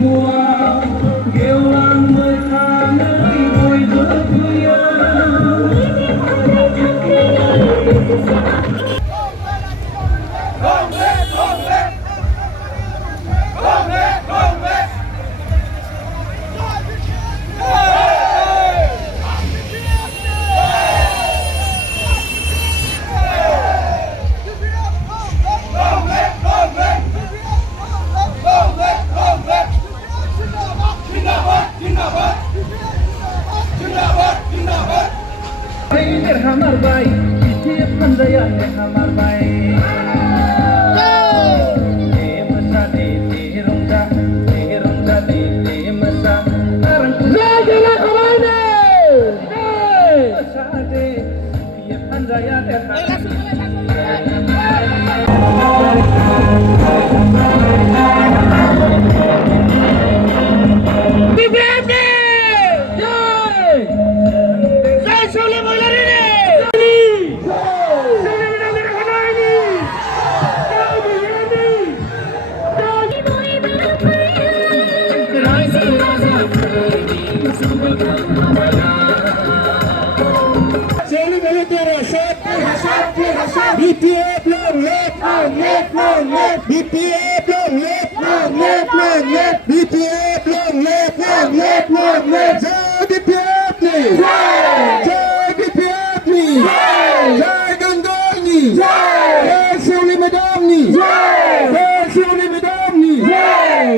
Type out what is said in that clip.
hoa kêu lang mời tha nơi vui với vui hamar bay iti pandaya hamar bay masa di rongga di masa arang jadilah kemana masa di pandaya BPF long live, BPF long live, BPF long live, Jai BPF ni, Jai BPF ni, Jai Gandol ni, Jai Suli Madam ni.